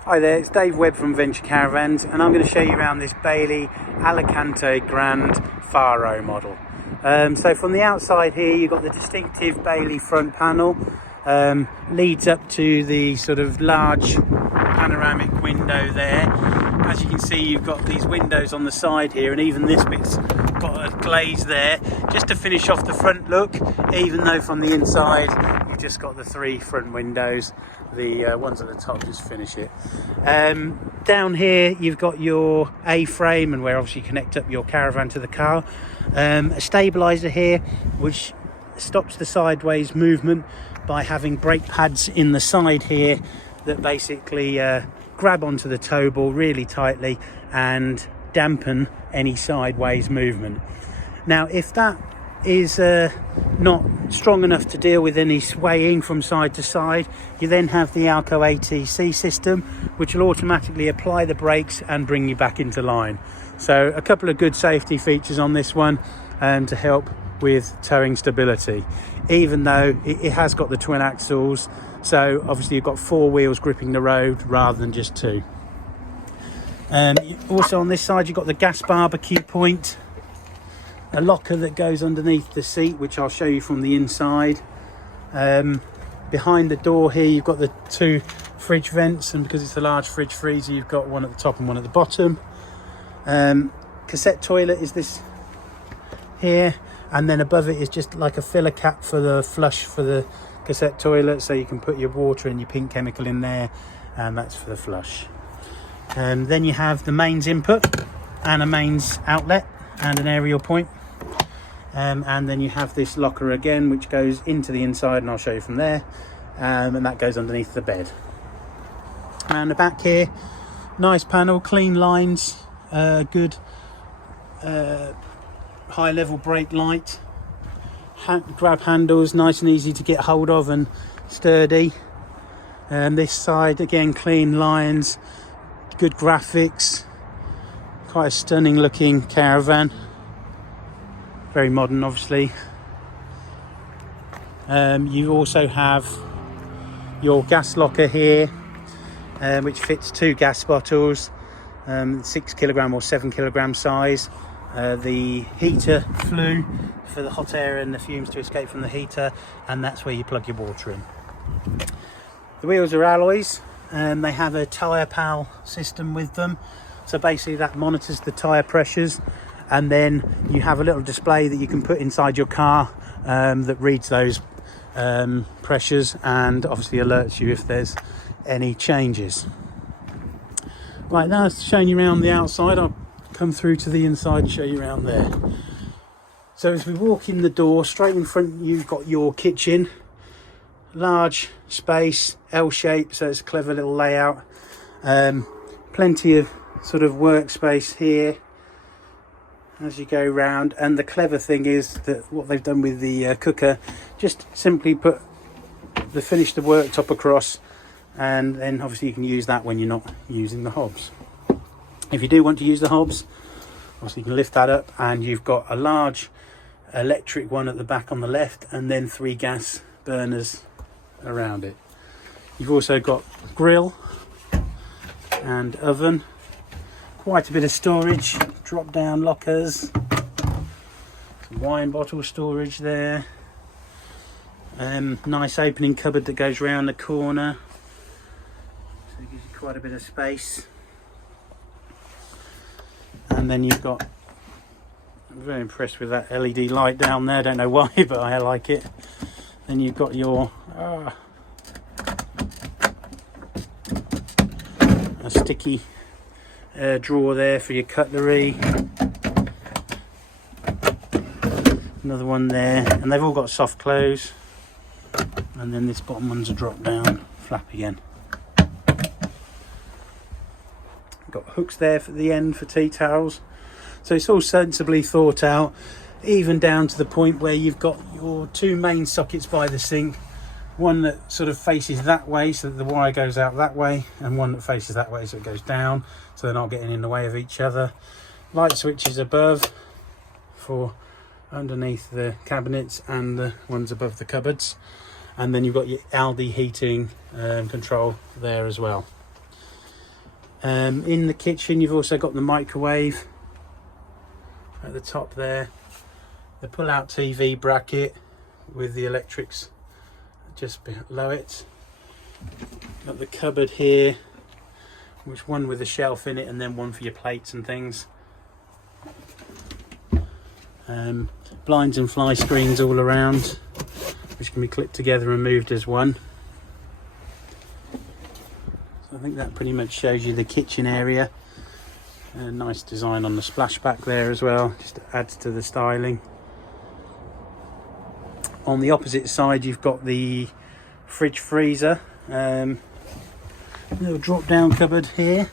Hi there, it's Dave Webb from Venture Caravans, and I'm going to show you around this Bailey Alicante Grand Faro model. So from the outside here, you've got the distinctive Bailey front panel, leads up to the sort of large panoramic window there. As you can see, you've got these windows on the side here, and even this bit's got a glaze there just to finish off the front look, even though from the inside you've just got the three front windows. The ones at the top just finish it. Down here you've got your A-frame, and where obviously you connect up your caravan to the car. A stabilizer here which stops the sideways movement by having brake pads in the side here that basically grab onto the tow ball really tightly and dampen any sideways movement. Now if that is not strong enough to deal with any swaying from side to side, you then have the Alco ATC system, which will automatically apply the brakes and bring you back into line. So a couple of good safety features on this one to help with towing stability, even though it has got the twin axles. So obviously you've got four wheels gripping the road rather than just two. Also on this side you've got the gas barbecue point, a locker that goes underneath the seat, which I'll show you from the inside. Behind the door here you've got the two fridge vents, and because it's a large fridge freezer you've got one at the top and one at the bottom. Cassette toilet is this here, and then above it is just like a filler cap for the flush for the cassette toilet, so you can put your water and your pink chemical in there, and that's for the flush. Then you have the mains input and a mains outlet and an aerial point. And then you have this locker again which goes into the inside, and I'll show you from there, and that goes underneath the bed. And the back here, nice panel, clean lines, good high level brake light, grab handles, nice and easy to get hold of and sturdy. And this side again, clean lines, good graphics, quite a stunning looking caravan, very modern obviously. You also have your gas locker here, which fits two gas bottles, 6 kilogram or 7 kilogram size. The heater flue for the hot air and the fumes to escape from the heater, and that's where you plug your water in. The wheels are alloys, and they have a tyre pal system with them, so basically that monitors the tyre pressures, and then you have a little display that you can put inside your car that reads those pressures and obviously alerts you if there's any changes. Right, now it's showing you around the outside. I'll come through to the inside and show you around there. So as we walk in the door, straight in front you've got your kitchen, large space, L shape, so it's a clever little layout. Plenty of sort of workspace here as you go round, and the clever thing is that what they've done with the cooker, just simply finish the worktop across, and then obviously you can use that when you're not using the hobs. If you do want to use the hobs, obviously you can lift that up, and you've got a large electric one at the back on the left, and then 3 gas burners around it. You've also got grill and oven, quite a bit of storage, drop down lockers, some wine bottle storage there, nice opening cupboard that goes round the corner, so it gives you quite a bit of space. And then you've got, I'm very impressed with that LED light down there, don't know why, but I like it. Then you've got your a sticky drawer there for your cutlery, another one there, and they've all got soft close, and then this bottom one's a drop down flap again. Got hooks there for the end for tea towels, so it's all sensibly thought out, even down to the point where you've got your 2 main sockets by the sink, one that sort of faces that way so that the wire goes out that way, and one that faces that way so it goes down, so they're not getting in the way of each other. Light switches above for underneath the cabinets and the ones above the cupboards, and then you've got your Aldi heating control there as well. In the kitchen you've also got the microwave at the top there, the pull-out TV bracket with the electrics just below it. Got the cupboard here, which one with a shelf in it and then one for your plates and things. Blinds and fly screens all around, which can be clipped together and moved as one. So I think that pretty much shows you the kitchen area. A nice design on the splashback there as well, just adds to the styling. On the opposite side you've got the fridge freezer, little drop down cupboard here,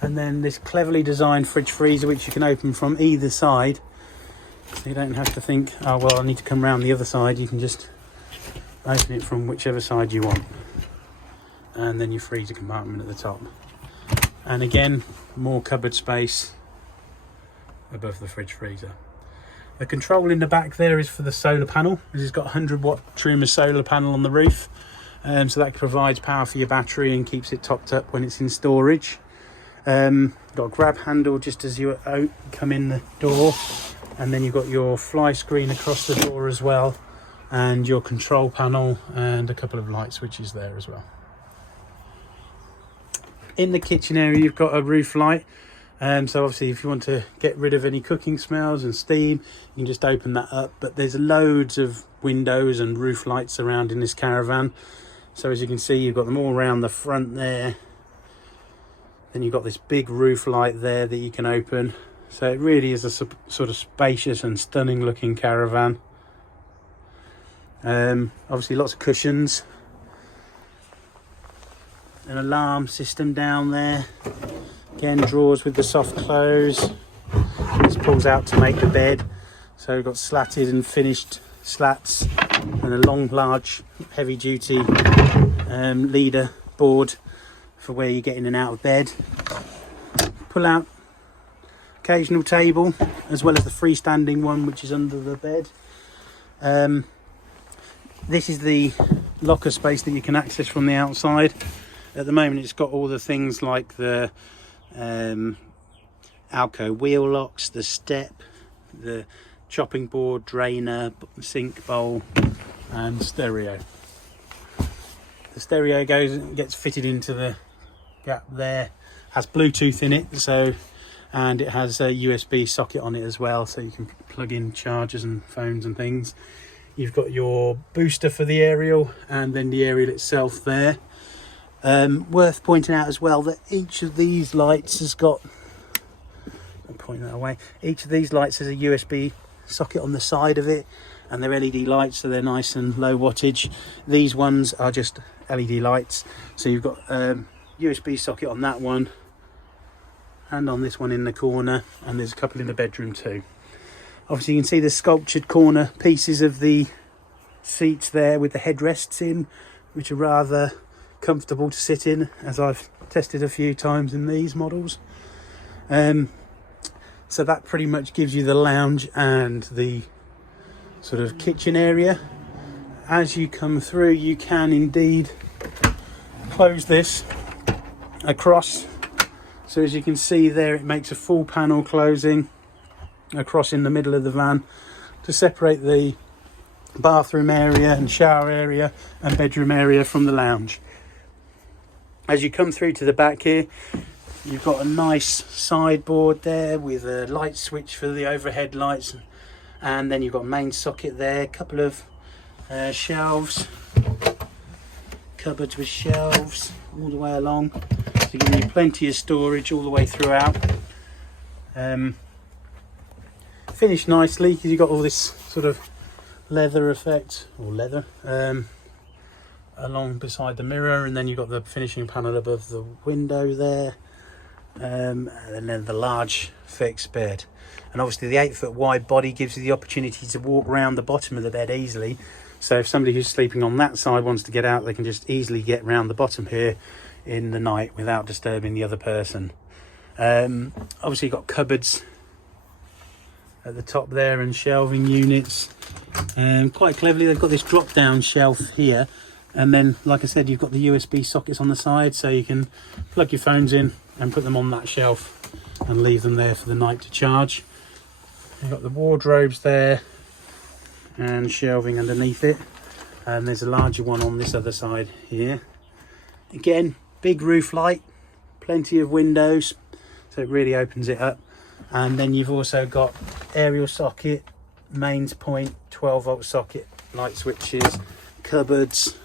and then this cleverly designed fridge freezer which you can open from either side, so you don't have to think, oh well, I need to come round the other side. You can just open it from whichever side you want, and then your freezer compartment at the top, and again more cupboard space above the fridge freezer. The control in the back there is for the solar panel. This has got a 100-watt Truma solar panel on the roof, so that provides power for your battery and keeps it topped up when it's in storage. Got a grab handle just as you come in the door, and then you've got your fly screen across the door as well, and your control panel and a couple of light switches there as well. In the kitchen area you've got a roof light. So obviously if you want to get rid of any cooking smells and steam, you can just open that up, but there's loads of windows and roof lights around in this caravan. So as you can see, you've got them all around the front there, then you've got this big roof light there that you can open. So it really is a sort of spacious and stunning looking caravan. Obviously lots of cushions, an alarm system down there. Again, drawers with the soft close. This pulls out to make the bed. So we've got slatted and finished slats, and a long, large, heavy-duty leader board for where you get in and out of bed. Pull out occasional table, as well as the freestanding one which is under the bed. This is the locker space that you can access from the outside. At the moment it's got all the things like the Alco wheel locks, the step, the chopping board, drainer, sink bowl and stereo. The stereo gets fitted into the gap there, has Bluetooth in it, and it has a USB socket on it as well, so you can plug in chargers and phones and things. You've got your booster for the aerial, and then the aerial itself there. Worth pointing out as well that each of these lights has got, I'll point that away, each of these lights has a USB socket on the side of it, and they're LED lights, so they're nice and low wattage. These ones are just LED lights, so you've got USB socket on that one and on this one in the corner, and there's a couple in the bedroom too. Obviously you can see the sculptured corner pieces of the seats there with the headrests in, which are rather comfortable to sit in, as I've tested a few times in these models. So that pretty much gives you the lounge and the sort of kitchen area. As you come through, you can indeed close this across, so as you can see there, it makes a full panel closing across in the middle of the van to separate the bathroom area and shower area and bedroom area from the lounge. As you come through to the back here, you've got a nice sideboard there with a light switch for the overhead lights, and then you've got a main socket there, a couple of shelves, cupboards with shelves all the way along, so giving you plenty of storage all the way throughout. Finished nicely because you've got all this sort of leather effect, or leather, along beside the mirror, and then you've got the finishing panel above the window there, and then the large fixed bed. And obviously the 8 foot wide body gives you the opportunity to walk around the bottom of the bed easily, so if somebody who's sleeping on that side wants to get out, they can just easily get around the bottom here in the night without disturbing the other person. Obviously you've got cupboards at the top there and shelving units. Quite cleverly they've got this drop down shelf here And then, like I said, you've got the USB sockets on the side, so you can plug your phones in and put them on that shelf and leave them there for the night to charge. You've got the wardrobes there and shelving underneath it, and there's a larger one on this other side here. Again, big roof light, plenty of windows, so it really opens it up. And then you've also got aerial socket, mains point, 12-volt socket, light switches, cupboards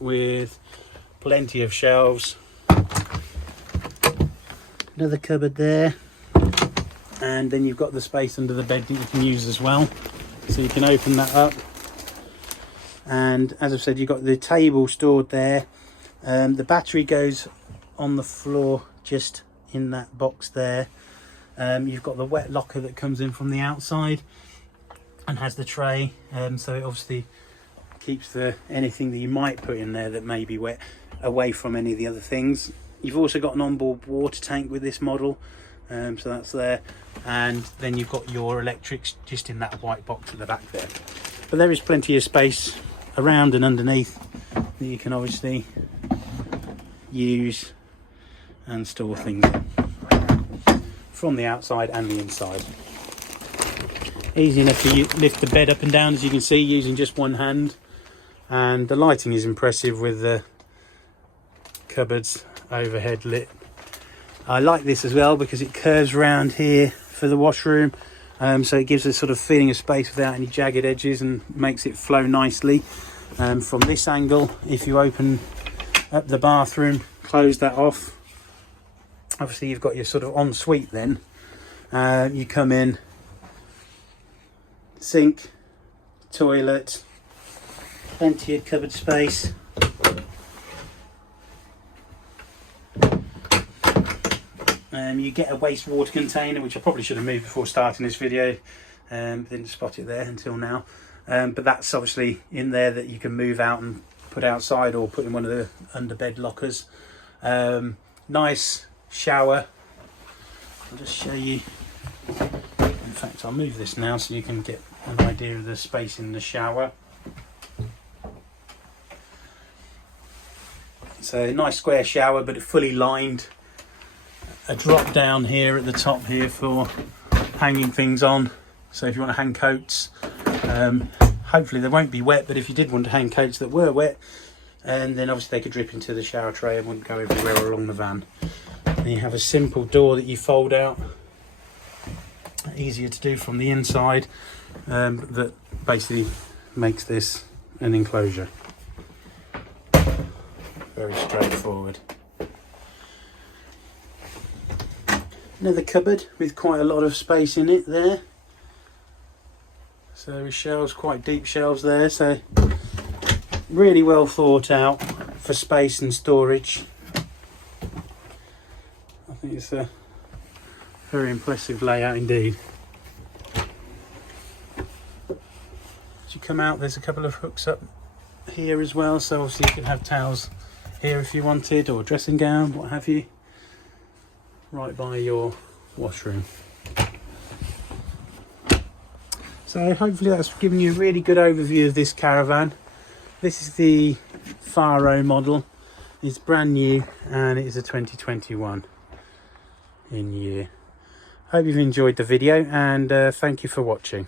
with plenty of shelves, another cupboard there, and then you've got the space under the bed that you can use as well, so you can open that up. And as I've said, you've got the table stored there. The battery goes on the floor just in that box there. You've got the wet locker that comes in from the outside and has the tray, so it obviously keeps anything that you might put in there that may be wet away from any of the other things. You've also got an onboard water tank with this model, so that's there. And then you've got your electrics just in that white box at the back there. But there is plenty of space around and underneath that you can obviously use and store things in, from the outside and the inside. Easy enough to lift the bed up and down, as you can see, using just one hand. And the lighting is impressive with the cupboards overhead lit. I like this as well because it curves around here for the washroom, so it gives a sort of feeling of space without any jagged edges and makes it flow nicely. From this angle, if you open up the bathroom, close that off, obviously you've got your sort of ensuite then. You come in, sink, toilet, plenty of cupboard space. You get a wastewater container, which I probably should have moved before starting this video. Didn't spot it there until now. But that's obviously in there that you can move out and put outside or put in one of the underbed lockers. Nice shower. I'll just show you. In fact, I'll move this now so you can get an idea of the space in the shower. So a nice square shower, but fully lined. A drop down here at the top here for hanging things on. So if you want to hang coats, hopefully they won't be wet, but if you did want to hang coats that were wet, and then obviously they could drip into the shower tray and wouldn't go everywhere along the van. And you have a simple door that you fold out, easier to do from the inside, that basically makes this an enclosure. Very straightforward. Another cupboard with quite a lot of space in it there. So with shelves, quite deep shelves there, so really well thought out for space and storage. I think it's a very impressive layout indeed. As you come out, there's a couple of hooks up here as well, so obviously you can have towels here if you wanted, or dressing gown, what have you, right by your washroom. So hopefully that's given you a really good overview of this caravan. This is the Faro model. It's brand new and it is a 2021 in year. Hope you've enjoyed the video, and thank you for watching.